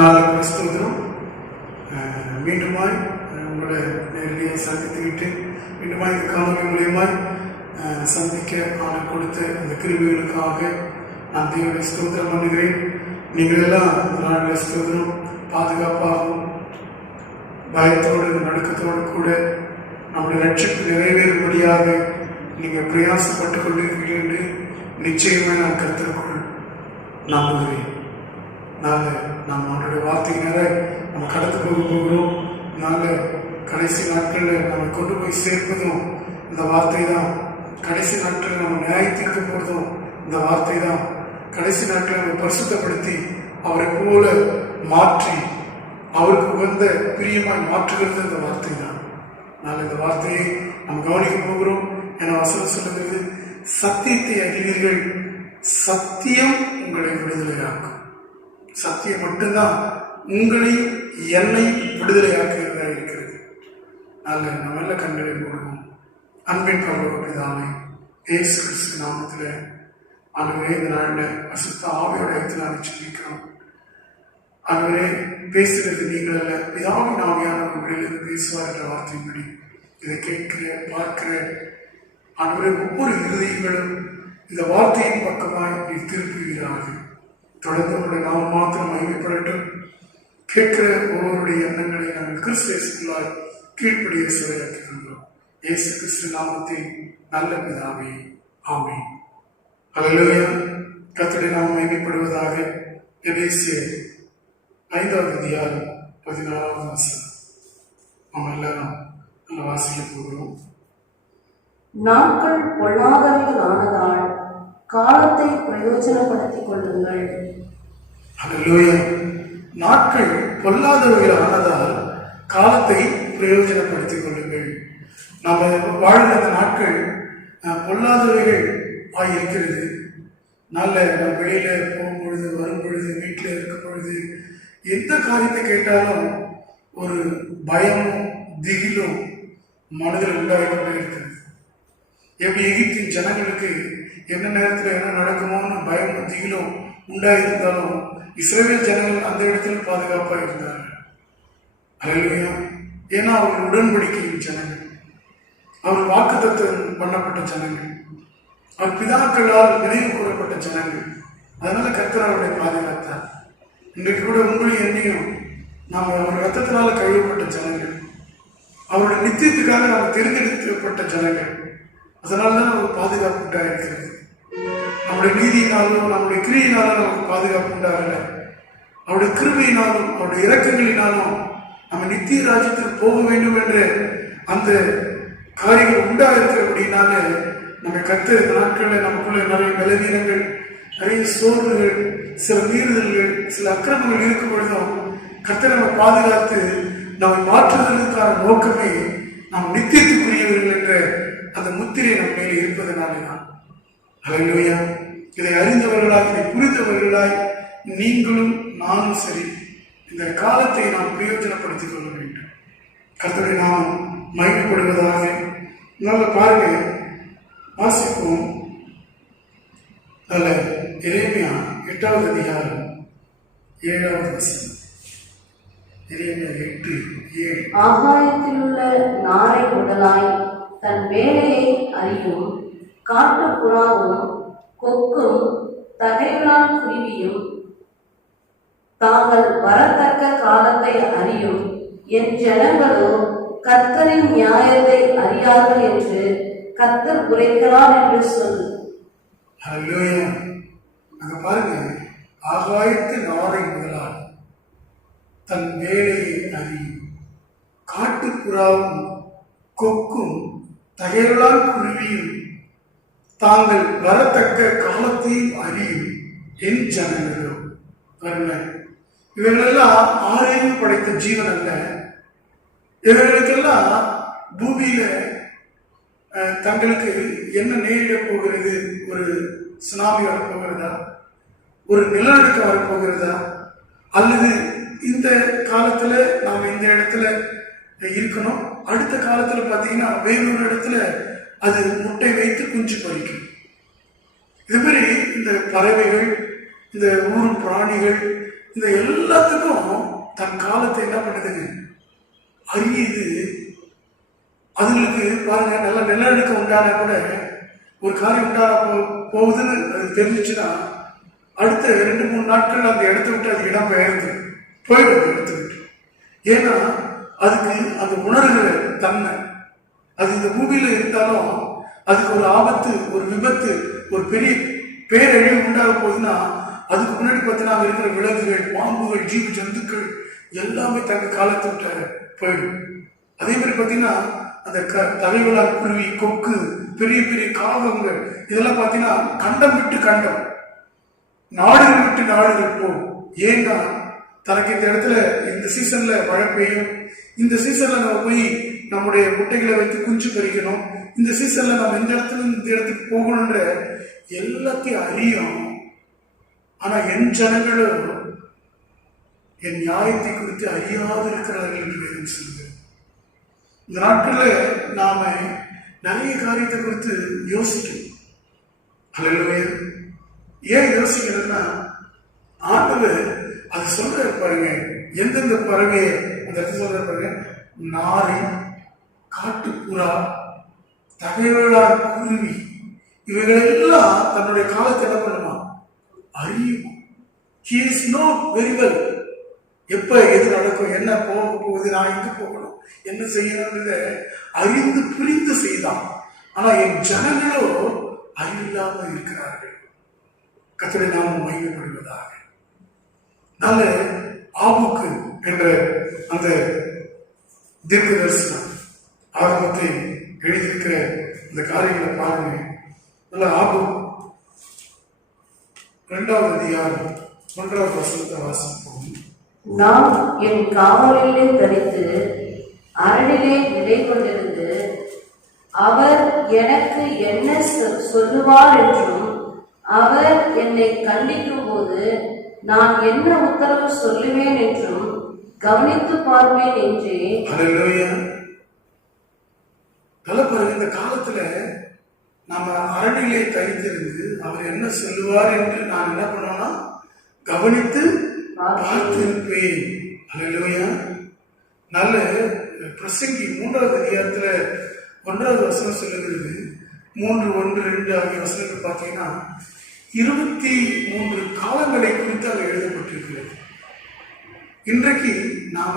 நாளுக்கு ஸ்தோத்திரம். மீண்டுமாய் உங்களை நேரடியாக சந்தித்துக்கிட்டு மீண்டுமாய் இந்த காணொலி மூலியமாய் சந்திக்க ஆணை கொடுத்த இந்த கிருபைகளுக்காக நான் தேவனை ஸ்தோத்திரம் பண்ணுகிறேன். நீங்கள் எல்லாம் இந்த நாளில் ஸ்தோத்திரம் பாதுகாப்பாகவும் பயத்தோடு நடுக்கத்தோடு கூட நம்முடைய லட்சியத்தை நிறைவேறும்படியாக நீங்கள் பிரயாசப்பட்டு கொண்டிருக்கிறீர்கள் என்று நிச்சயமாக நான் கருத்திற்குள் நம்புகிறேன். நாம் அவனுடைய வார்த்தையினர நம்ம கடந்து போகிறோம். நாங்கள் கடைசி நாட்களில் நம்ம கொண்டு போய் சேர்ப்பதும் இந்த வார்த்தை தான். கடைசி நாட்களில் நம்ம நியாயத்திற்கு போகிறதும் இந்த வார்த்தை தான். கடைசி நாட்களை நம்ம பரிசுத்தப்படுத்தி அவரை போல மாற்றி அவருக்கு உகந்த பிரியமாய் மாற்றுகிறது இந்த வார்த்தை தான். நாங்கள் இந்த வார்த்தையை நம்ம கவனிக்க போகிறோம். என வசனம் சொல்லுகிறது, சத்தியத்தை அறிவீர்கள், சத்தியம் உங்களை விடுதலையாக்கும். சத்தியம் மட்டும்தான் உங்களையும் என்னையும் விடுதலையாக்குகிறதா இருக்கிறது. அதில் நம்ம எல்லாம் கண்டறி போடுவோம். அன்பின் பரலோக பிதாவே, இயேசு கிறிஸ்து நாமத்தில் ஆண்டவரே இந்த நாளில் பரிசுத்த ஆவியோட இடத்துல நாங்கள் சொல்லிக்கிறோம். ஆண்டவரே பேசுகிறது நீங்கள் அல்ல, பிதாவின் ஆவியான உங்களிலிருந்து பேசுவார் என்ற வார்த்தையின்படி இதை கேட்கிற பார்க்கிற ஆண்டவரே ஒவ்வொரு இருதயங்களும் இந்த வார்த்தையின் பக்கமாய் நீ திருப்புகிறார்கள். தொடர்ந்து உங்களுடைய நாம மாத்திரம் மகிமைப்படட்டும். கேட்கிற ஒவ்வொருடைய எண்ணங்களை நாங்கள் கிறிஸ்துவாய் கீழ்ப்படிய சுவையாக்கி தந்தோம். இயேசு கிறிஸ்து நாமத்தில் நல்ல பிதாவே, ஆமென். அல்லேலூயா. கர்த்தருடைய நாமம் மகிமைப்படுவதாக. எபேசியர் 5வது அதிகாரம் 16வது வசனம். நம்ம எல்லாரும் நல்ல வாசிக்க போகிறோம். நாட்கள் பொல்லாதவைகள் ஆனதால் காலத்தை பிரயோஜனப்படுத்திக் கொள்ளுங்கள். அல்லேலூயா. நாட்கள் பொல்லாதவைகள் ஆனதால் காலத்தை பிரயோஜனப்படுத்திக் கொள்ளுங்கள். நம்ம வாழ்ந்த அந்த நாட்கள் பொல்லாதவைகள் ஆகியிருக்கிறது. நல்ல நம்ம வெளியில போகும் பொழுது, வரும் பொழுது, வீட்டில் இருக்கும் பொழுது எந்த காரியத்தை கேட்டாலும் ஒரு பயமும் திகிலும் மனதில் உண்டாகிக்கொண்டே இருக்கிறது. எப்படி எகிப்தின் ஜனங்களுக்கு என்ன நேரத்தில் என்ன நடக்குமோன்னு பயமும் திகிலும் உண்டாயிருந்தாலும் இஸ்ரவேல் ஜனங்கள் அந்த இடத்துல பாதுகாப்பாக இருந்தார்கள். அல்லேலூயா. ஏன்னா அவர்கள் உடன்படிக்கையின் ஜனங்கள், அவர் வாக்குத்தத்தம் பண்ணப்பட்ட ஜனங்கள், அவர் பிதாக்களால் நினைவு கூறப்பட்ட ஜனங்கள். அதனால கர்த்தர் அவருடைய பாதுகாத்தார். இன்றைக்கு கூட உங்களையும் என்னையும் நாம் அவர் ரத்தத்தினால கழுவப்பட்ட ஜனங்கள், அவருடைய நித்தியத்துக்காக நாம் தேர்ந்தெடுக்கப்பட்ட ஜனங்கள். அதனால்தான் நமக்கு பாதுகாப்பு உண்டாயிருக்கிறது. நம்முடைய நீதியினாலும் நம்முடைய கிரியினாலும் நமக்கு பாதுகாப்பு உண்டாகல. அவருடைய கிருபையினாலும் அவருடைய இரக்கங்களினாலும் நம்ம நித்திய ராஜ்யத்துக்கு போக வேண்டும் என்ற அந்த காரியங்கள் உண்டாயிருக்கிறபடினால நம்ம கர்த்தர் இந்த நாட்களில் நமக்குள்ள நிறைய பலவீனங்கள், நிறைய சோர்வுகள், சில மீறுதல்கள், சில அக்கிரமங்கள் இருக்கும் பொழுதும் கர்த்தர் நம்ம பாதுகாத்து நம்மை மாற்றுவதற்கான நோக்கமே நாம் நித்தியத்துக்குரியவர்கள் என்ற அந்த முத்திரை நம்ம மேலே இருப்பதனாலே தான். அல்லேலூயா. இதை அறிந்தவர்களாய், இதை புரிந்தவர்களாய் நீங்களும் நானும் சரி இந்த காலத்தை நாம் பிரயோஜனப்படுத்திக் கொள்ள வேண்டும். கர்த்தரை நாம் மகிமைப்படுவதாக. நல்ல பாருங்க, வாசிப்போம். நல்ல எரேமியா 8வது அதிகாரம் 7வது வசனம். எரேமியா 8:7. ஆகாயத்தில் உள்ள நாரை முதலாய் தன் வேலையை அறியும் காட்டு புறாவும் கொக்கும் தகைவலான் குருவியும் தாங்கள் வரத்தக்க காலத்தை அறியும் என் ஜனங்களோ கர்த்தரின் நியாயத்தை அறியார்கள் என்று கர்த்தர் உரைக்கிறார் என்று சொல். அல்லேலூயா. அங்க பாருங்க, ஆகாயத்து நாரை முதலாய் தன் வேலையை அறியும் காட்டுப்புறாவும் கொக்கும் தகைவலான் குருவியும் தாங்கள் வரத்தக்க காலத்தையும் அறியும் என் ஜனங்களோ. இவர்களெல்லாம் ஆறறிவு படைத்த ஜீவன் அல்ல. இவர்களுக்கெல்லாம் பூமியில தங்களுக்கு என்ன நேரிட போகிறது, ஒரு சுனாமி வரப்போகிறதா, ஒரு நிலநடுக்க வரப்போகிறதா, அல்லது இந்த காலத்துல நாம இந்த இடத்துல இருக்கணும், அடுத்த காலத்துல பாத்தீங்கன்னா வேறொரு இடத்துல அது முட்டை வைத்து குஞ்சு பறிக்கும். இது மாதிரி இந்த பறவைகள், இந்த ஊரும் பிராணிகள், இந்த எல்லாத்துக்கும் தன் காலத்தை என்ன பண்ணுதுங்க, அறியுது. அதுங்களுக்கு பாருங்க, நல்ல நிலநடுக்கம் உண்டான கூட ஒரு காரியம் உண்டான போகுதுன்னு அது தெரிஞ்சிச்சுன்னா அடுத்த 2-3 நாட்கள் அந்த இடத்த விட்டு அது இடம் பெயர்ந்து போயிடுது இடத்த விட்டு. ஏன்னா அதுக்கு அந்த உணர்கிற தன்மை. அது இந்த பூமியில இருந்தாலும் அதுக்கு ஒரு ஆபத்து, ஒரு விபத்து, ஒரு பெரிய பேரழிவு உண்டாக போகுதுன்னா அதுக்கு முன்னாடி பார்த்தீங்கன்னா அங்க இருக்கிற விலங்குகள், பாம்புகள், ஜீவ ஜந்துக்கள் எல்லாமே தங்க காலத்தை விட்டு போயிடும். அதே மாதிரி பார்த்தீங்கன்னா அந்த தலைவிழா குருவி, கொக்கு, பெரிய பெரிய காகங்கள் இதெல்லாம் பார்த்தீங்கன்னா கண்டம் விட்டு கண்டம், நாடுகள் விட்டு நாடுகள் போகும். ஏன்னா தனக்கு இந்த இடத்துல இந்த சீசன்ல மழை பெய்யும், இந்த சீசன்ல நம்ம போய் நம்முடைய முட்டைகளை வைத்து குஞ்சு பறிக்கணும், இந்த சீசன்ல நம்ம இந்த இடத்துல இந்த இடத்துக்கு போகணுன்ற எல்லாத்தையும் அறியும். ஆனா என் ஜனங்களும் என் நியாயத்தை குறித்து அறியாது இருக்கிறார்கள் என்று வேதம் சொல்லுது. இந்த நாட்கள்ல நாம நிறைய காரியத்தை குறித்து யோசிக்கணும். அல்லேலூயா. ஏன் யோசிக்கணும்னா ஆண்டவர் அது சொல்ற பாருங்க, எந்தெந்த பறவையை அந்த இடத்துல சொல்ற பாருங்க, நாரை, காட்டுப்புறா, தகைவழா குருவி, இவைகளெல்லாம் தன்னுடைய காலத்தை என்ன பண்ணுமா, அறியும். He is know very well. எப்ப எது நடக்கும், என்ன போக போகுது, நான் எங்க போகணும், என்ன செய்யணும்ன்றத அறிந்து புரிந்து செய்தான். ஆனா என் ஜனங்களோ அறிவில்லாமல் இருக்கிறார்கள். கர்த்தருடைய நாமம் மகிமைப்படுவதாக. நல்ல ஆபுக்கு என்ற அந்த தீர்க்க தரிசனம் ஆரம்பத்தை எழுதியிருக்கிற இந்த காரியங்களை பாருங்க. நல்ல ஆபு 2வது அதிகாரம் 1வது வசனத்தை வாசிப்போம். நாம் என் காவலிலே தரித்து அரணிலே நிலை கொண்டிருந்து அவர் எனக்கு என்ன சொல்லுவார் என்றும் அவர் என்னை கண்டிக்கும் போது நான் என்ன உத்தரவு சொல்லுவேன் என்றும் கவனித்து பார்ப்பேன் என்றே. நல்ல பாருங்க, இந்த காலத்துல நம்ம அரணிலே தரித்திருந்து அவர் என்ன சொல்லுவார் என்று நான் என்ன பண்ணுவேன்னா கவனித்து பார்த்திருப்பேன். அல்லேலூயா. நல்ல பிரசங்கி 3வது அதிகாரத்துல 1வது வசனம் சொல்லுகிறது. 3:1-2 ஆகிய வசனங்கள் பார்த்தீங்கன்னா 23 காலங்களை குறித்து அங்கே எழுதப்பட்டிருக்கிறது. இன்றைக்கு நாம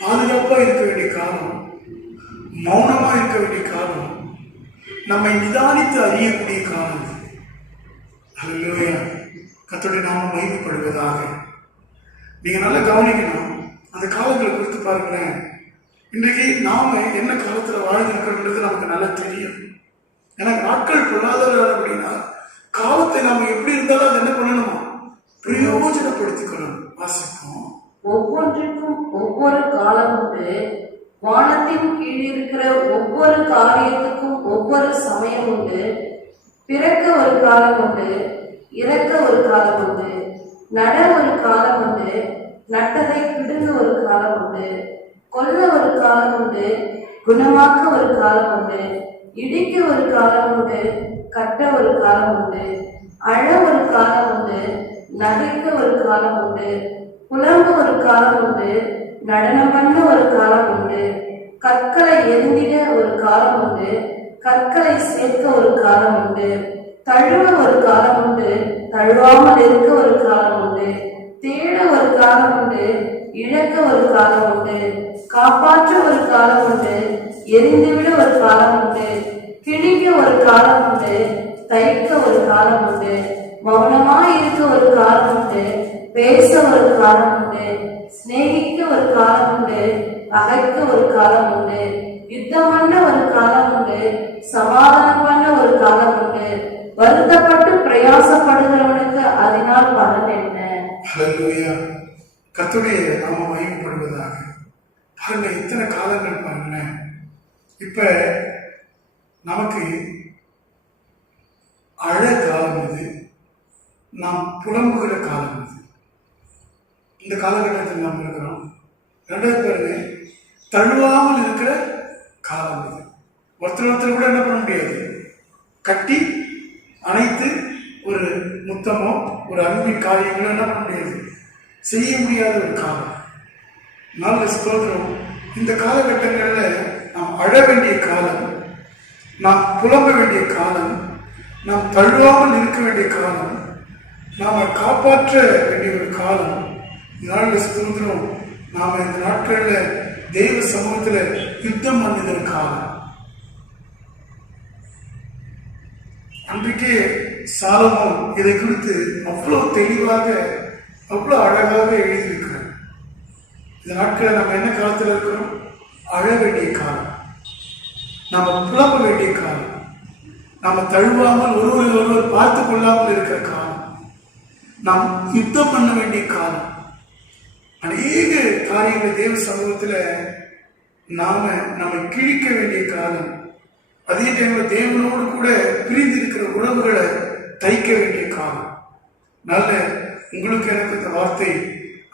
பாதுகாப்பா இருக்க வேண்டிய காலம், மௌனமா இருக்க வேண்டிய காலம், நம்மை நிதானித்து அறியக்கூடிய காலம். அல்லேலூயா. கர்த்தருடைய நாமம் மகிமைப்படுவதாக. நீங்க நல்லா கவனிக்கணும். அந்த காலங்களை குறித்து பாருங்களேன். இன்றைக்கு நாம என்ன காலத்துல வாழ்ந்திருக்கிறோம்ன்றது நமக்கு நல்லா தெரியும். ஏன்னா நாட்கள் பொருளாதார அப்படின்னா காலத்தை நாம எப்படி இருந்தாலும் அதை என்ன பண்ணணுமா, பிரயோஜனப்படுத்திக்கணும். வாசிப்போம். ஒவ்வொன்றுக்கும் ஒவ்வொரு காலம் உண்டு. வானத்தின் கீழ் இருக்கிற ஒவ்வொரு காரியத்துக்கும் ஒவ்வொரு சமயம் உண்டு. பிறக்க ஒரு காலம் உண்டு, இறக்க ஒரு காலம் உண்டு, நட ஒரு காலம் உண்டு, நட்டதை பிடுங்க ஒரு காலம் உண்டு, கொல்ல ஒரு காலம் உண்டு, குணமாக்க ஒரு காலம் உண்டு, இடிக்க ஒரு காலம் உண்டு, கட்ட ஒரு காலம் உண்டு, அழ ஒரு காலம் உண்டு, நகைக்க ஒரு காலம் உண்டு, புலம்ப ஒரு காலம் உண்டு, நடனம் பண்ண ஒரு காலம் உண்டு, கற்களை எரிந்திட ஒரு காலம் உண்டு, கற்களை சேர்க்க ஒரு காலம் உண்டு, தழுவ ஒரு காலம் உண்டு, தழுவாமல் இருக்க ஒரு காலம் உண்டு, தேட ஒரு காலம் உண்டு, இழக்க ஒரு காலம் உண்டு, காப்பாற்ற ஒரு காலம் உண்டு, எரிந்துவிட ஒரு காலம் உண்டு, கிழிக்க ஒரு காலம் உண்டு, தைக்க ஒரு காலம் உண்டு, மௌனமாய் இருக்க ஒரு காலம் உண்டு, பேச ஒரு காலம் உண்டு, சிநேகிக்க ஒரு காலம் உண்டு, பகைக்க ஒரு காலம் உண்டு, யுத்தம் பண்ண ஒரு காலம் உண்டு, சமாதானம் பண்ண ஒரு காலம் உண்டு, வருத்தப்பட்டு பிரயாசப்படுகிறவனுக்கு அதனால் பலன் என்ன. ஹல்லேலூயா. கர்த்தருடைய நாமம் மகிமைப்படுவதாக. பாருங்க, இத்தனை காலங்கள் பாருங்களேன். இப்ப நமக்கு அழ காலம் இது, நாம் புலம்புகிற காலம் இது. இந்த காலகட்டத்தில் நாம் இருக்கிறோம். 2வது பாருங்க, தழுவாமல் இருக்கிற காலம் இது. ஒருத்தர் கூட என்ன பண்ண முடியாது, கட்டி அனைத்து ஒரு முத்தமோ ஒரு அன்பின் காரியங்களோ என்ன பண்ண முடியாது, செய்ய முடியாத ஒரு காலம். நல்ல ஸ்தோத்திரம். இந்த காலகட்டங்களில் நாம் அழ வேண்டிய காலம், நாம் புலம்ப வேண்டிய காலம், நாம் தழுவாமல் இருக்க வேண்டிய காலம், நாம் காப்பாற்ற வேண்டிய ஒரு காலம். இதனால ஸ்தோத்திரம், நாம் இந்த நாட்களில் தெய்வ சமூகத்தில் யுத்தம் பண்ணுகிற காலம். அன்றைக்கே சாலமோன் இதை குறித்து அவ்வளவு தெளிவாக, அவ்வளவு அழகாக எழுதியிருக்கிறார். இந்த நாட்களை நம்ம என்ன காலத்தில் இருக்கிறோம்? அழ வேண்டிய காலம், நாம புலம்ப வேண்டிய காலம், நாம தழுவாமல் ஒருவர் பார்த்து கொள்ளாமல் இருக்கிற காலம், நாம் யுத்தம் பண்ண வேண்டிய காலம். அநேக காரியங்கள் தேவ சமூகத்தில் நம்மை கிழிக்க வேண்டிய காலம். அதே டைம்ல தேவனோடு கூட பிரிந்து இருக்கிற உறவுகளை தைக்க வேண்டிய காலம். நல்ல உங்களுக்கு எனக்கு இந்த வார்த்தை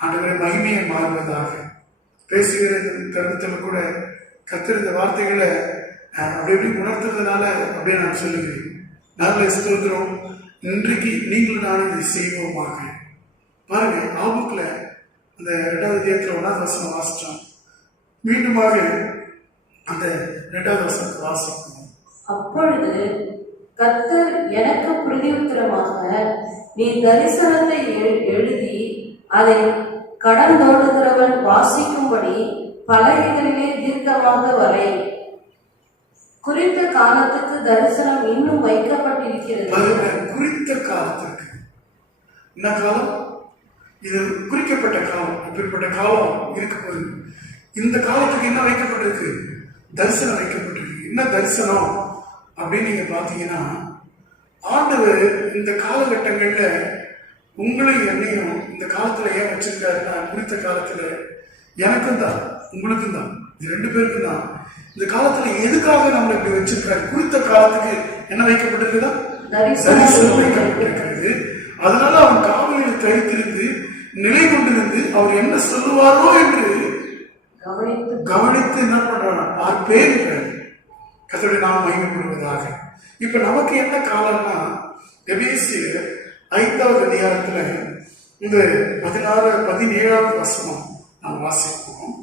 ஆண்டவரை மகிமையை மாறுவதாக. பேசுகிற இந்த தருணத்தில் கூட கர்த்தர் இந்த வார்த்தைகளை அப்படி எப்படி உணர்த்துறதுனால அப்படியே நான் சொல்லுகிறேன். நல்ல ஸ்தோத்திரம். இன்றைக்கு நீங்களும் நானும் இதை செய்வோமாக. பாருங்க, ஆபுக்குல அந்த 2வது அதிகாரத்தில் 1வது வசனம் வாசிச்சோம். மீண்டுமாக அந்த 2வது வசனத்தை வாசிக்கணும். அப்பொழுது கர்த்தர் எனக்கு பிரதியுத்தரமாக, நீ தரிசனத்தை எழுதி அதை கடந்தோடுகிறவன் வாசிக்கும்படி பலகைகளிலே தீர்க்கமாக வரை. குறித்த காலத்துக்கு தரிசனம் இன்னும் வைக்கப்பட்டிருக்கிறது. குறித்த காலத்திற்கு என்ன காலம்? இது குறிக்கப்பட்ட காலம். இப்படிப்பட்ட காலம் இருக்க போகுது. இந்த காலத்துக்கு என்ன வைக்கப்பட்டிருக்கு? தரிசனம் வைக்கப்பட்டிருக்கு. என்ன தரிசனம் அப்படின்னு நீங்க பாத்தீங்கன்னா, ஆண்டவர் இந்த காலகட்டங்கள்ல உங்களையும் என்னையும் இந்த காலத்துல ஏன் வச்சிருக்காருன்னா, குறித்த காலத்துல எனக்கும் தான் உங்களுக்கும் தான், இது 2 பேருக்கும் தான். இந்த காலத்துல எதுக்காக நம்மளை இப்படி வச்சிருக்காரு? குறித்த காலத்துக்கு என்ன வைக்கப்பட்டிருக்குதா? தரிசனம் வைக்கப்பட்டிருக்கிறது. அதனால அவன் காவலில் தரித்திருந்து நிலை கொண்டிருந்து அவர் என்ன சொல்லுவாரோ என்று கவனித்து என்ன பண்றாங்க? பார்ப்பேன். கர்த்தருடைய நாமம் மகிமைப்படுவதாக. இப்ப நமக்கு என்ன காலம்னா, எபேசியர் 5வது அதிகாரத்துல இந்த 16, 17வது வசனம் நாம் வாசிப்போம்.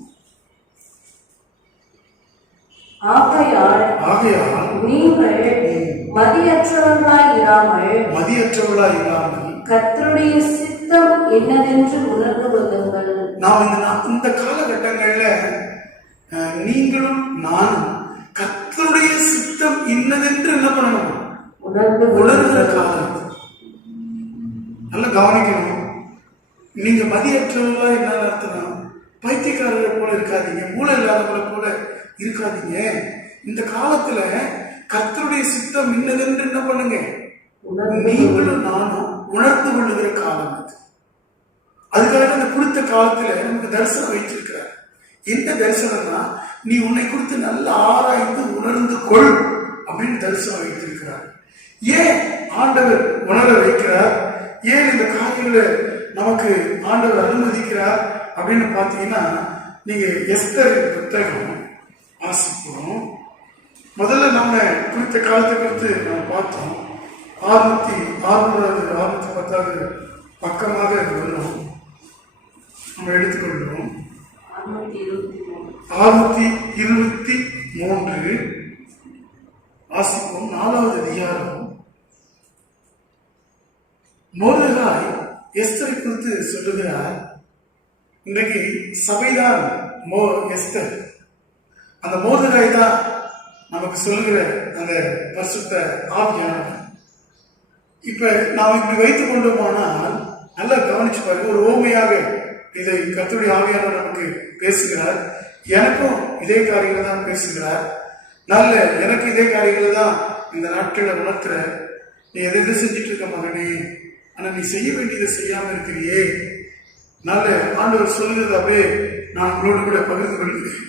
ஆகையால் நீங்கள் மதியற்றவர்களாய் இராமல் கர்த்தருடைய சித்தம் என்னதென்று உணர்ந்து கொள்ளுங்கள். நாம் இந்த காலகட்டங்கள்ல நீங்களும் நானும் கர்த்தருடைய சித்தம் இன்னதென்று என்ன பண்ணணும்? உணர்கிற காலம். நல்லா கவனிக்கணும். நீங்க மதியற்றவர்களா என்ன அர்த்தம்? பைத்தியக்காரர்களை போல இருக்காதீங்க, மூளை இல்லாதவர்களை போல இருக்காதீங்க. இந்த காலத்துல கர்த்தருடைய சித்தம் இன்னதென்று என்ன பண்ணுங்க? நீங்களும் நானும் உணர்ந்து கொள்ளுகிற காலம் அது. அதுக்காக அந்த குறித்த காலத்துல நமக்கு தரிசனம் வைத்திருக்கிறார். எந்த தரிசனம்னா, நீ உன்னை குறித்து நல்லா ஆராய்ந்து உணர்ந்து கொள் அப்படின்னு தரிசனம் வைத்திருக்கிறார். ஏன் ஆண்டவர் உணர வைக்கிறார்? ஏன் இந்த காரியங்களை நமக்கு ஆண்டவர் அனுமதிக்கிறார் அப்படின்னு பாத்தீங்கன்னா, நீங்க எஸ்தர் புத்தகம் வாசிப்போம். முதல்ல நம்ம குறித்த காலத்தை குறித்து நம்ம பார்த்தோம். 610வது பக்கமாக வரும். நம்ம எடுத்துக்கொள்கிறோம். 623 வாசிப்போம். 4வது அதிகாரம். மோர்தெகாய் எஸ்தரை குறித்து சொல்லுகிறார். இன்றைக்கு சபைதான் எஸ்தர். அந்த மோர்தெகாய் தான் நமக்கு சொல்லுகிற அந்த பரிசுத்த ஆவியானவர். இப்ப நாம் இப்படி வைத்துக் கொண்டோமானால் நல்லா கவனிச்சு பாருங்க. ஒரு ஓமையாக இதை கர்த்தருடைய ஆவியானவர் நமக்கு பேசுகிறார். எனக்கும் இதே காரியங்களை தான் பேசுகிறார். நல்ல எனக்கு இதே காரியங்களை தான் இந்த நாட்களை உணர்த்துற. நீ எதை செஞ்சுட்டு இருக்க மகனே, ஆனா நீ செய்ய வேண்டியதை செய்யாம இருக்கிறியே. நல்ல ஆண்டவர் சொல்லுகிறது அப்படியே நான் உங்களோடு கூட பகிர்ந்து கொள்கிறேன்.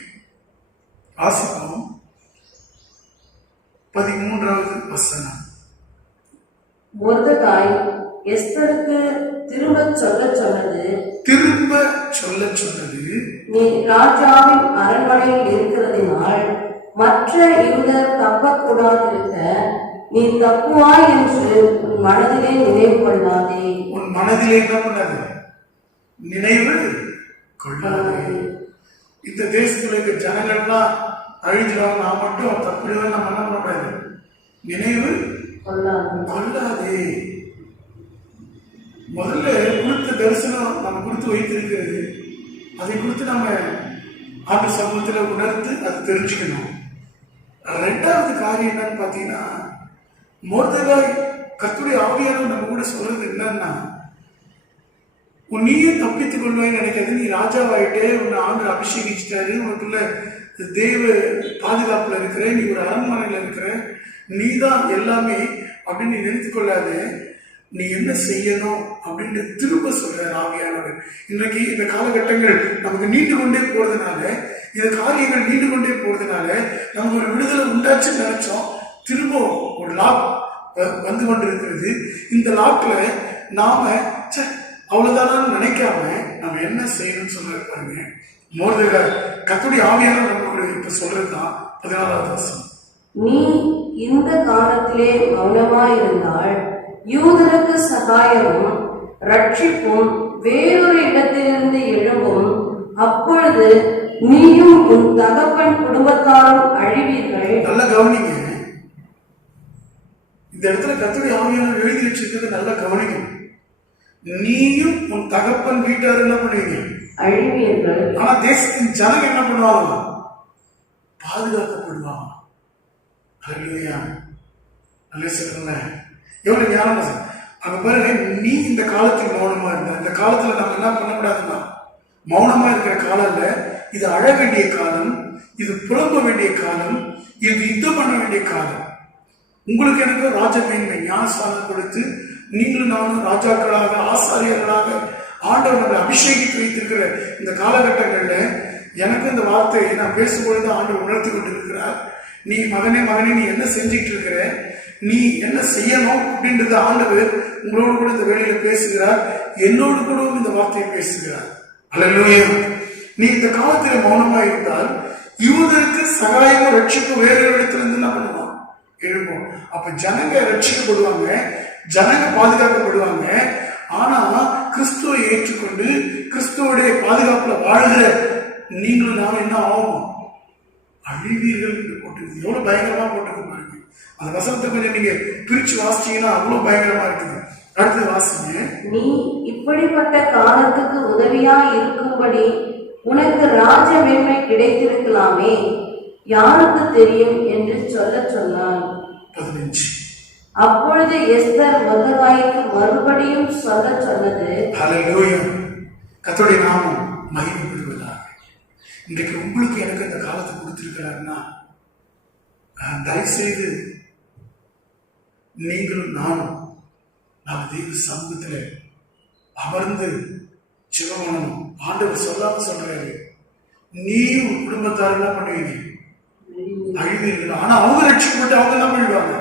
வாசிப்போம். 13வது வசனம். மொர்தெகாய் எஸ்தருக்கு திரும்ப சொல்ல சொன்னது, நீ ராஜாவின் அரண்மனையில் இருக்கிறதினால் மற்ற யூதர் தப்பக்கூடாதிருக்க நீ தப்புவாய் என்று உன் மனதிலே நினைவு கொள்ளாதே. உன் மனதிலே என்ன பண்ணாது? நினைவு கொள்ளாதே. இந்த தேசத்துல இருக்க ஜனங்கள்லாம் அழிஞ்சிடும், நான் மட்டும் தப்பிடுவேன், நம்ம என்ன பண்ணக்கூடாது, நினைவு கொள்ளாதே. முதல்ல கொடுத்த தரிசனம் நம்ம கொடுத்து வைத்திருக்கிறது, அதை கொடுத்து நம்ம ஆண்டு சமூகத்தில் உணர்ந்து அதை தெரிஞ்சுக்கணும். ரெண்டாவது காரியம் என்னன்னு பார்த்தீங்கன்னா, மொர்தெகாய் கர்த்தருடைய ஆவியானவர் நம்ம கூட சொல்றது என்னன்னா, நீயே தப்பித்துக் கொள்வாய்ன்னு நினைக்காது, நீ ராஜாவாயிட்டே, உன்னை ஆண்டு அபிஷேகிச்சிட்டாரு, உனக்குள்ள தெய்வ பாதுகாப்புல இருக்கிற, நீ ஒரு அரண்மனையில இருக்கிற, நீ தான் எல்லாமே அப்படின்னு நீ நினைத்துக் கொள்ளாத, நீ என்ன செய்யணும் அப்படின்னு திரும்ப சொல்ற ஆவியானவர். இன்றைக்கு இந்த காலகட்டங்கள் நமக்கு நீண்டு கொண்டே போறதுனால, இந்த காரியங்கள் நீண்டு கொண்டே போறதுனால நமக்கு ஒரு விடுதலை உண்டாச்சுன்னு நினைச்சோம், திரும்ப ஒரு லாக் வந்து கொண்டிருக்கிறது. இந்த லாக்ல நாம அவ்வளவுதான் நினைக்காம நம்ம என்ன செய்யணும்னு சொல்ற பாருங்க. மொர்தெகாய் கர்த்தருடைய ஆவியானவர் நம்ம இப்ப சொல்றதுதான் 14வது வசனம். நீ இந்த காலத்திலே மௌனமாயிருந்தால் யூதருக்கு சகாயமும் ரட்சிப்பும் வேறொரு இடத்திலிருந்து எழும்பும், அப்பொழுது நீயும் உன் தகப்பன் குடும்பத்தாரும் அழிவீர்கள். நல்லா கவனிங்க, இந்த இடத்துல கர்த்தருடைய ஆவியானவர் எழுதி வச்சிருக்கிறது நல்லா கவனிக்கணும். நீயும் உன் தகப்பன் வீட்டார் என்ன பண்ணுவீங்க, அழிவீர்கள். ஆனா தேசத்தின் ஜனங்க என்ன பண்ணுவாங்க, பாதுகாக்கப்படுவாங்க. நல்ல சொல்லுங்க, எவ்வளவு ஞானம் சார். அங்க பாருங்க, நீ இந்த காலத்தில் மௌனமா இருந்த, இந்த காலத்துல நம்ம என்ன பண்ணக்கூடாதுன்னா, மௌனமா இருக்கிற காலம் இல்ல, இது அழ வேண்டிய காலம், இது புலம்ப வேண்டிய காலம், இது யுத்தம் பண்ண வேண்டிய காலம். உங்களுக்கு எனக்கு ராஜ மேன்மை ஞானஸ்தானம் கொடுத்து நீங்களும் நானும் ராஜாக்களாக ஆசாரியர்களாக ஆண்டவர் நம்மை அபிஷேகித்து வைத்திருக்கிற இந்த காலகட்டங்கள்ல எனக்கு இந்த வார்த்தையை நான் பேசும்பொழுது ஆண்டவர் உணர்த்தி கொண்டிருக்கிறார். நீ மகனே மகனே நீ என்ன செஞ்சிட்டு இருக்கிற, நீ என்ன செய்யணும் அப்படின்றது ஆண்டவர் உங்களோடு கூட இந்த வேளையில பேசுகிறார், என்னோடு கூட இந்த வார்த்தையை பேசுகிறார். அல்லேலூயா. நீ இந்த காலத்தில் மௌனமா இருந்தால் யூதருக்கு சகாயமும் ரட்சிப்பும் வேறு இடத்துல இருந்து என்ன பண்ணுவான், எழுப்போம். அப்ப ஜனங்க ரட்சிக்கப்படுவாங்க, ஜனங்க பாதுகாக்கப்படுவாங்க. ஆனா கிறிஸ்துவை ஏற்றுக்கொண்டு கிறிஸ்துவோடைய பாதுகாப்புல வாழ்கிற நீங்களும் நானும் என்ன ஆகும், அழிவீர்கள் என்று போட்டிருக்கு. எவ்வளவு பயங்கரமா போட்டிருக்கு பாருங்க. அந்த வசனத்தை கொஞ்சம் நீங்க பிரிச்சு வாசிச்சீங்கன்னா அவ்வளவு பயங்கரமா இருக்குது. அடுத்து வாசிங்க. நீ இப்படிப்பட்ட காலத்துக்கு உதவியா இருக்கும்படி உனக்கு ராஜ மேன்மை கிடைத்திருக்கலாமே, யாருக்கு தெரியும் என்று சொல்ல சொன்னான். 15. அப்பொழுது எஸ்தர் மொர்தெகாய்க்கு மறுபடியும் சொல்ல சொன்னது. ஹல்லேலூயா. கர்த்தருடைய நாமம் மகிமைப்படுவதாக. இன்றைக்கு உங்களுக்கு எனக்கு இந்த காலத்தை கொடுத்திருக்கிறாருன்னா, தயவு செய்து நீங்களும் நானும் நாம் தெய்வ சமூகத்துல அமர்ந்து ஜெபம் பண்ணணும். ஆண்டவர் சொல்லாம சொல்றாரு, நீ உன் குடும்பத்தார் என்ன பண்ணுவீங்க, அழிவீர்கள். ஆனா அவங்க ரட்சிக்கப்பட்டு அவங்க என்ன பண்ணிடுவாங்க,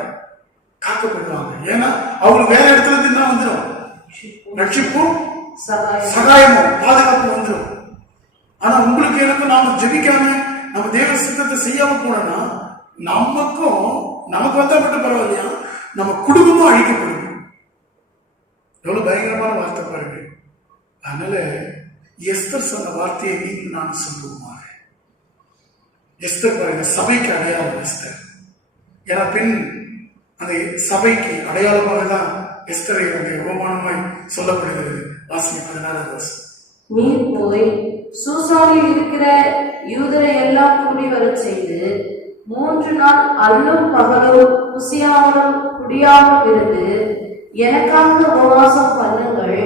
காக்கப்படுவாங்க. ஏன்னா அவங்களுக்கு வேற இடத்துல இருந்து என்ன வந்துடும், ரட்சிப்பும் சகாயமும் பாதுகாப்பு வந்துடும். ஆனா உங்களுக்கு எனக்கும் நாம ஜெபிக்காம நம்ம தேவ சித்தத்தை செய்யாம போனோம்னா நமக்கு வந்தா மட்டும் பரவாயில்லையா, நம்ம குடும்பமும் அழிக்கப்படும். எவ்வளவு பயங்கரமான வார்த்தை பாருங்க. அதனால எஸ்தர் சொன்ன வார்த்தையை நீங்கள் நான் சொல்லுவோமாக. எஸ்தர் பாருங்க, சபைக்கு அடையாளம் எஸ்தர். ஏன்னா பெண் அந்த சபைக்கு அடையாளமாக தான் எஸ்தரை அங்கே அவமானமாய் சொல்லப்படுகிறது. வாசிங்க 14வது வசனம். நீ போய் சூசானில் இருக்கிற யூதரை எல்லாம் கூடி வரச் செய்து 3 நாள் அல்லும் பகலும் குசியாமலும் குடியாமல் இருந்து எனக்காக உபவாசம் பண்ணுங்கள்,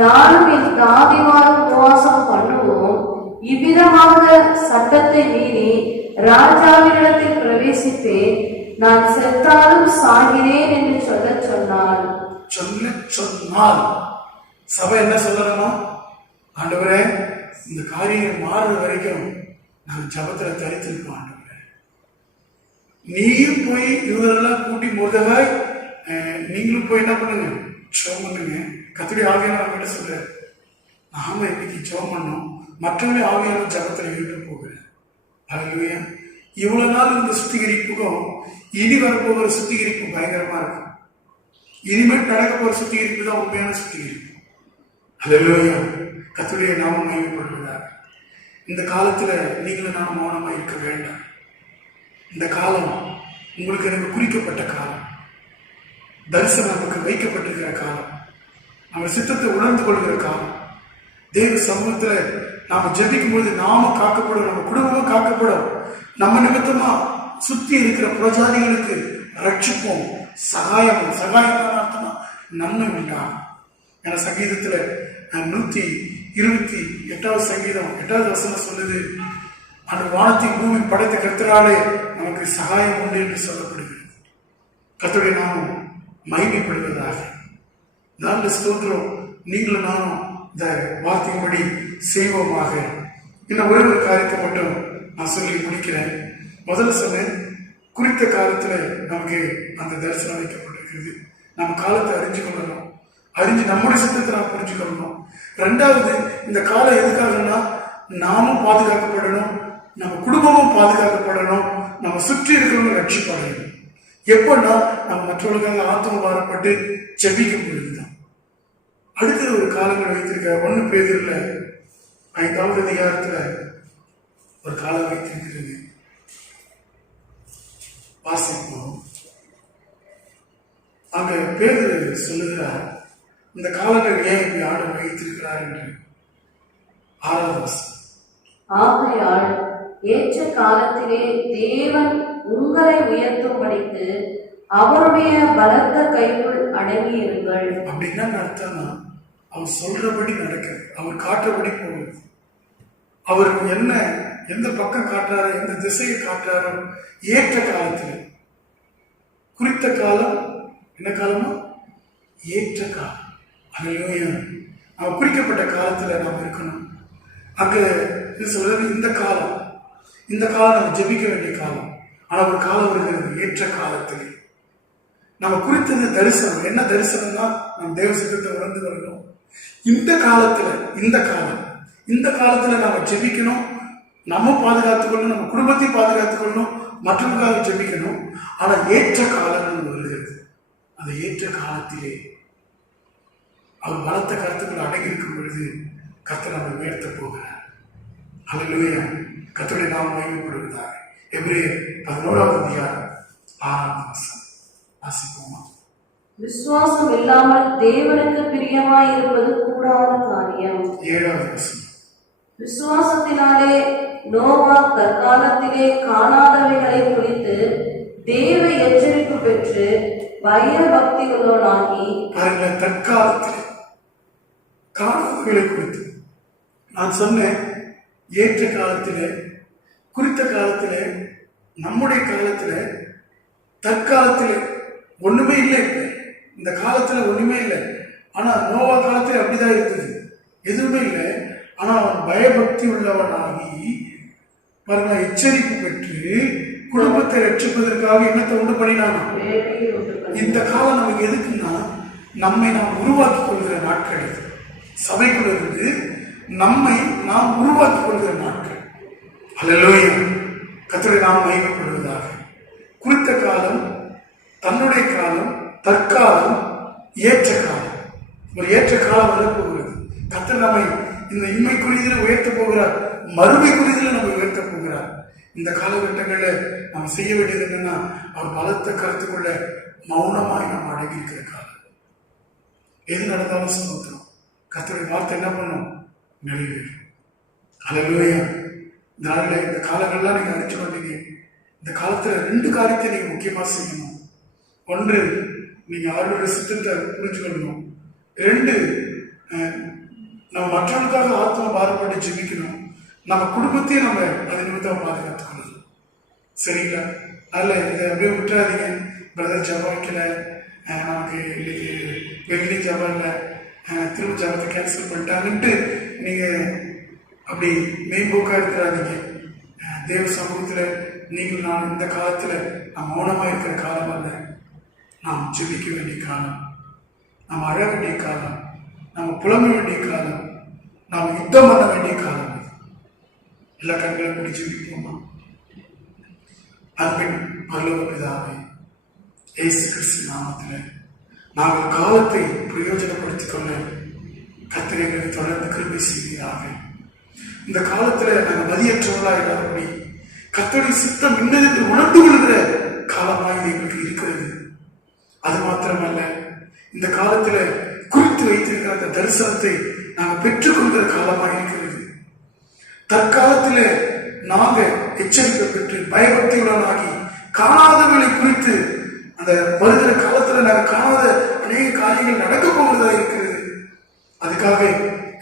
நானும் என் தாதிமாரும் உபவாசம் பண்ணுவோம். இவ்விதமாக சட்டத்தை மீறி ராஜாவினிடத்தில் பிரவேசிப்பேன், நான் செத்தாலும் சாகிறேன் என்று சொல்ல சொன்னார். சொன்னால் சபை என்ன சொல்லணுமா, ஆண்டவரே இந்த காரியம் மாறுற வரைக்கும் நாங்கள் ஜபத்துல தரித்திருக்கோம். ஆண்டவரே நீயும் போய் இவரெல்லாம் கூட்டி மொர்தெகாய் நீங்களும் போய் என்ன பண்ணுங்க, ஜெபம் பண்ணுங்க. கர்த்தருடைய ஆவியானவர் கிட்ட சொல்ற, நாம இன்னைக்கு ஜெபம் பண்ணோம், மற்றவர்களே ஆவியானவர் ஜபத்துல இருக்க போகிறேன். அல்லேலூயா. இவ்வளவு நாள் இருந்த சுத்திகரிப்புக்கும் இனி வரப்போகிற சுத்திகரிப்பு பயங்கரமா இருக்கும். இனிமேல் நடக்க போற சுத்திகரிப்பு தான் உண்மையான சுத்திகரிப்பு. அல்லேலூயா. கர்த்தருடைய நாமம் மகிமைப்படுவதாக. இந்த காலத்துல நீங்களும் நானும் மௌனமா இருக்க வேண்டாம். இந்த காலம் உங்களுக்கு எனக்கு குறிக்கப்பட்ட காலம், தரிசனம் நமக்கு வைக்கப்பட்டிருக்கிற காலம், நம்ம சித்தத்தை உணர்ந்து கொள்கிற காலம். தேவ சமூகத்துல நாம ஜெபிக்கும் போது நாமும் காக்கப்படும், நம்ம குடும்பமும் காக்கப்படும். நம்ம நிமித்தமா சுத்தி இருக்கிற புறஜாதிகளுக்கு ரட்சிப்போம், சகாயமான அர்த்தமா நன்மை உண்டாகும். என சங்கீதத்துல 128வது சங்கீதம் 8வது வசனம் சொல்லுது, அந்த வானத்தின் பூமி படைத்த கர்த்தராலே நமக்கு சகாயம் உண்டு என்று சொல்லப்படுகிறது. கர்த்தருடைய நாமம் மகிமைப்படுவதாக. நல்ல ஸ்தோத்திரம். நீங்களும் நானும் இந்த வார்த்தையின்படி செய்வோமாக. இன்னும் ஒரு காரியத்தை மட்டும் நான் சொல்லி முடிக்கிறேன். முதல்ல சொன்னேன், குறித்த காலத்துல நமக்கு அந்த தரிசனம் வைக்கப்பட்டிருக்கிறது. நம்ம காலத்தை அறிஞ்சு கொள்ளணும், அறிஞ்சு நம்முடைய சித்தத்தை நாம் புரிஞ்சுக்கொள்ளணும். ரெண்டாவது, இந்த காலம் எதுக்காகனா நாமும் பாதுகாக்கப்படணும், நம்ம குடும்பமும் பாதுகாக்கப்படணும், நம்ம சுற்றி இருக்கிறவங்க ரட்சிப்படையணும். எப்பன்னா நம்ம மற்றவர்களுக்காக ஆத்ம பாரப்பட்டு ஜெபிக்கும் பொழுதுதான். அடுத்த ஒரு காலங்கள் வைத்திருக்க 1 பேதுருல 5வது அதிகாரத்துல ஒரு காலம் வைத்திருக்கிறது. வாசிப்போம். அங்க பேதுரு சொல்லுகிறார், இந்த காலங்கள் ஏன் இப்படி ஆண்டவர் வைத்திருக்கிறார் என்று. 6வது வசனம். ஆகையால் ஏற்ற காலத்திலே தேவன் உங்களை உயர்த்தும்படிக்கு அவருடைய பலத்த கைக்குள் அடங்கியிருங்கள். அப்படின்னா அர்த்தம்னா அவர் சொல்றபடி நடக்க, அவர் காட்டுறபடி போகுது. அவர் என்ன எந்த பக்கம் காட்டுறாரோ, எந்த திசையை காட்டுறாரோ, ஏற்ற காலத்தில், குறித்த காலம் என்ன காலமா? ஏற்ற காலம். அல்லேலூயா. அவர் குறிக்கப்பட்ட காலத்துல நாம் இருக்கணும். அங்க இது சொல்றது இந்த காலம் நம்ம ஜெபிக்க வேண்டிய காலம். ஆனா ஒரு காலம் வருகிறது ஏற்ற காலத்தில். நம்ம குறித்தது தரிசனம். என்ன தரிசனம்னா நம்ம தேவ சித்தத்தை உணர்ந்து வரணும். இந்த காலத்துல நாம ஜெபிக்கணும், நம்ம பாதுகாத்துக் கொள்ளணும், நம்ம குடும்பத்தையும் பாதுகாத்துக் கொள்ளணும், மற்றவர்களுக்காக ஜெபிக்கணும். ஆனா ஏற்ற காலம் வருகிறது. அந்த ஏற்ற காலத்திலே அவர் பலத்த கருத்துக்கள் அடங்கி இருக்கும் பொழுது கர்த்தர் நம்மை உயர்த்த போகிறார். அல்லேலூயா. கர்த்தருடைய நாமம் மகிமைப்படுவதாக. எபிரேயர் 11வது அதிகாரம் 6வது வசனம் வாசிப்போமா? விசுவாசம் இல்லாமல் தேவனுக்கு பிரியமாய் இருப்பது கூடாத காரியம். 7வது வசனம். விசுவாசத்தினாலே நோவா தற்காலத்திலே காணாதவைகளை குறித்து தேவ எச்சரிப்பு பெற்று பய பக்தி உள்ளவனாகி. தற்காலத்தில் காணாதவைகளை குறித்து நான் சொன்னேன். ஏற்ற காலத்திலே, குறித்த காலத்திலே, நம்முடைய காலத்திலே, தற்காலத்திலே ஒண்ணுமே இல்லை. இந்த காலத்துல ஒண்ணுமே இல்லை. ஆனா நோவா காலத்துல அப்படிதான் இருந்தது, எதுவுமே இல்லை. ஆனா அவன் பயபக்தி உள்ளவனாகி பாருங்க, எச்சரிப்பு பெற்று குடும்பத்தை ரட்சிப்பதற்காக என்னத்தை உண்டு பண்ணினானா? இந்த காலம் நமக்கு எதுக்குன்னா நம்மை நாம் உருவாக்கி கொள்கிற நாட்கள். இது சபைக்குள்ள இருந்து நம்மை நாம் உருவாக்கி கொள்கிற நாட்கள். அல்லேலூயா. கர்த்தருடைய நாமம் மகிமைப்படுவதாக. குறித்த காலம், தன்னுடைய காலம், தற்காலம், ஏற்ற காலம். ஒரு ஏற்ற காலம் வரப்போகிறது. கர்த்தர் நம்மை இந்த இன்மை குறிதில உயர்த்த போகிறார், மறுமை குறிதில நம்ம உயர்த்த போகிறார். இந்த காலகட்டங்கள்ல நம்ம செய்ய வேண்டியது என்னன்னா, அவர் பலத்த கருத்துக்குள்ள மௌனமாய் நாம் அடங்கி இருக்கிற காலம். எது நடந்தாலும் ஸ்தோத்திரம். கர்த்தருடைய வார்த்தை என்ன பண்ணும்? நிறைவேறும். அல்லேலூயா. இந்த நாளில் இந்த காலங்கள்லாம் நீங்க அறிஞ்சு கொண்டீங்க. இந்த காலத்துல 2 காரியத்தை நீங்க முக்கியமா செய்யணும். 1, நீங்க அவருடைய சித்தத்தை புரிஞ்சு கொள்ளணும். 2, நம்ம மற்றவர்களுக்காக ஆத்மா பாரப்பட்டு ஜெபிக்கணும். நம்ம குடும்பத்தையும் நம்ம அது நிமித்தம் பாதுகாத்துக் கொள்ளணும். சரிங்களா? அதில் இதை அப்படியே விட்டுறாதீங்க. பிரதர் ஜபம் வைக்கல, நமக்கு இன்னைக்கு வெள்ளி ஜபம் இல்லை, திரும்ப ஜபத்தை கேன்சல் பண்ணிட்டாங்கன்ட்டு நீங்க அப்படி மேம்போக்கா இருக்கிறாதீங்க. தேவ சமூகத்தில் நீங்கள் நான் இந்த காலத்துல நாம் மௌனமா இருக்கிற காலம் அல்ல. நாம் ஜெபிக்க வேண்டிய காலம், நாம் அழ வேண்டிய காலம், நாம் புலம்ப வேண்டிய காலம், நாம் யுத்தம் பண்ண வேண்டிய காலம். எல்லா கண்களை மூடி ஜெபிப்போமா? அன்பின் பரலோக பிதாவே, இயேசு கிறிஸ்து நாமத்தில் நாங்கள் காலத்தை பிரயோஜனப்படுத்திக் கொள்ள கர்த்தர் எங்களுக்கு தொடர்ந்து கிருபை செய்வீராக. இந்த காலத்துல நாங்கள் மதியற்றவர்களாக கர்த்தருடைய சித்தம் இன்னதென்று உணர்ந்து கொள்கிற காலமாக எங்களுக்கு இருக்கிறது. அது மாத்திரமல்ல, இந்த காலத்துல குறித்து வைத்திருக்கிற அந்த தரிசனத்தை நாங்கள் பெற்றுக்கொள்கிற காலமாக இருக்கிறது. தற்காலத்துல நாங்க எச்சரிக்கை பெற்று பயபக்தியுடனாகி காணாதவர்களை குறித்து அந்த வருகிற காலத்துல நாங்கள் காணாத அநேக காரியங்கள் நடக்க போவதா இருக்கிறது. அதுக்காக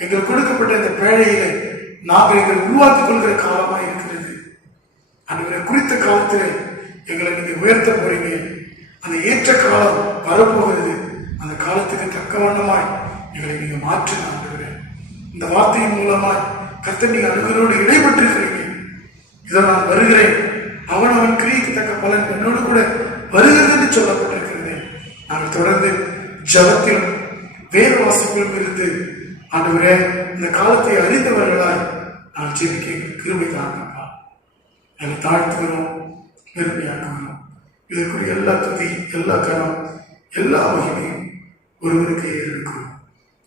எங்களுக்கு கொடுக்கப்பட்ட இந்த பேழையில நாங்கள் எங்களை உருவாக்கிக் கொள்கிற காலமா இருக்கிறது. அந்த குறித்த காலத்துல எங்களை நீங்க உயர்த்த போறீங்க. அந்த ஏற்ற காலம் வரப்போகிறது. அந்த காலத்துக்கு தக்க வண்ணமாய் எங்களை நீங்க மாற்றுங்க ஆண்டவரே. இந்த வார்த்தையின் மூலமாய் கர்த்தர் நீங்க அனுகரோடு இடைப்பட்டிருக்கிறீங்க. இதோ நான் வருகிறேன், அவன் கிரியைக்கு தக்க பலன் என்னோடு கூட வருகிறது என்று சொல்லப்பட்டிருக்கிறது. நாங்கள் தொடர்ந்து ஜபத்திலும் வேத வாசிப்பிலும் இருந்து ஆண்டவரே இந்த காலத்தை அறிந்தவர்களாய் நான் ஜெபிக்க கிருபை தாங்கப்பா. நாங்கள் தாழ்த்துகிறோம், பெருமையாக்குகிறோம். இதற்குரிய எல்லா துதி, எல்லா கரம், எல்லா மகிமையும் ஒருவருக்கு ஏறெடுக்கிறோம்.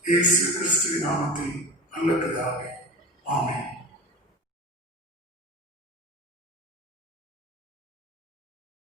இயேசு கிறிஸ்துவின் நாமத்தில் நல்ல பிதாவே, ஆமென்.